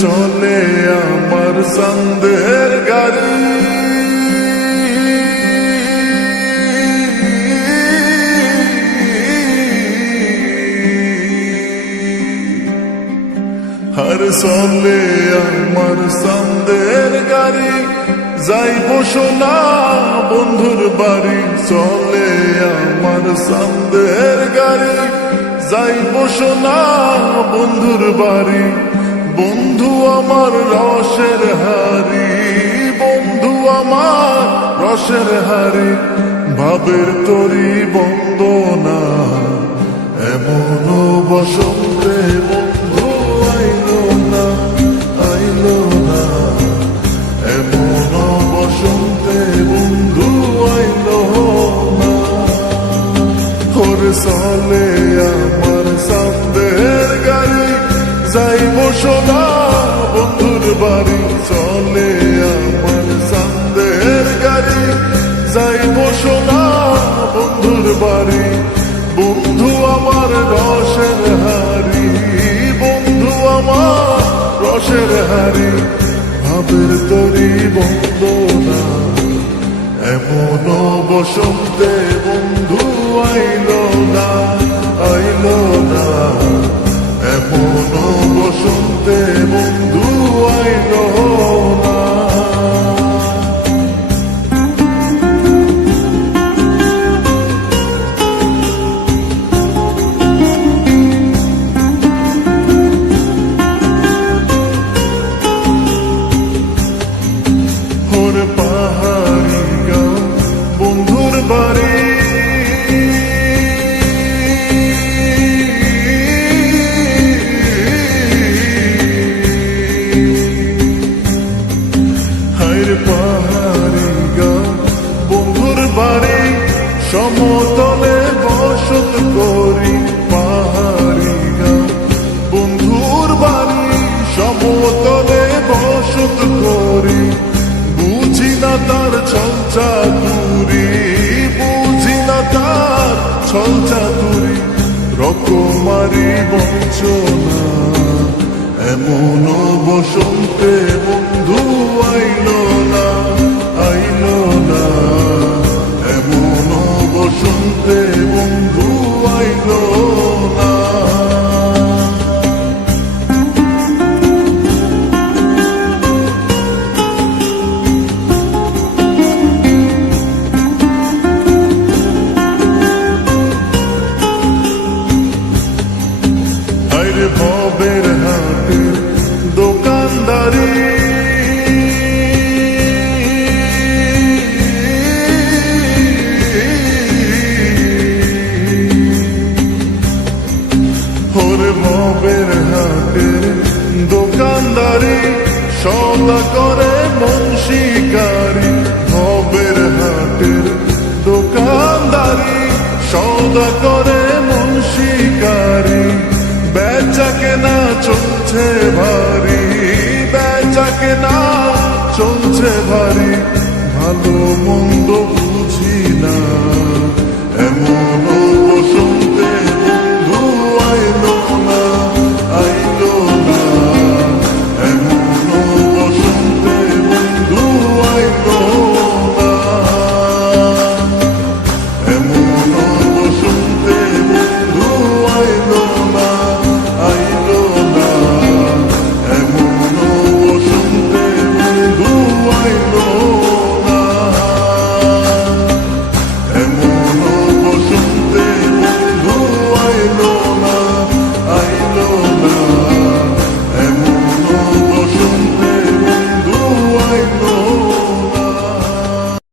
চলে আমার সন্দেহের গাড়ি, আর চলে আমার সন্দেহের গাড়ি, যাইব সোনা বন্ধুর বাড়ি। চলে আমার সন্দেহের গাড়ি, যাইব সোনা বন্ধুর বাড়ি। বন্ধু আমার রসের হারি, বন্ধু আমার রসের হারি, ভাবের তরি বন্দনা এমন বসন্তে বন্ধু আইলো না, আইলো না, এমন বসন্তে বন্ধু আইলো না। ওরে চলে আমার সন্দেহের গাড়ি, যাইব সোনা বন্ধুর বাড়ি। চলে আমার সন্দেহের গাড়ি, যাইব সোনা বন্ধুর বাড়ি। বন্ধু আমার রসের হারি, বন্ধু আমার রসের হারি, ভাবের তরি বন্দনা এমন বসন্তে বন্ধু আইলো না, আইলো না, এমন বসন্তে বন্ধু আইলো না। ওর পাহাড়ি গাঁও বন্ধুর বাড়ি, পাহাড়ি গাঁও বন্ধুর বাড়ি, সমতলে বসত করি। পাহাড়ি গাঁও বন্ধুর বাড়ি, সমতলে বসত করি। বুঝি না তার ছল চাতুরি, বুঝি না তার ছল চাতুরি, রকমারি বঞ্চনা এমন বসন্তে বন্ধু আইলো না, আইলো না, এমন বসন্তে বন্ধু আইলো না। আরে ভবের হাটের দোকানদারি, ওরে ভবের হাটের দোকানদারি, সদা করে মন শিকারি। ভবের হাটের দোকানদারি, সদা করে মন শিকারি। বেচা কেনা চলছে ভারী, বেচা কেনা চলছে ভারী, ভালো মন্দ বুঝি না এমন বসন্ত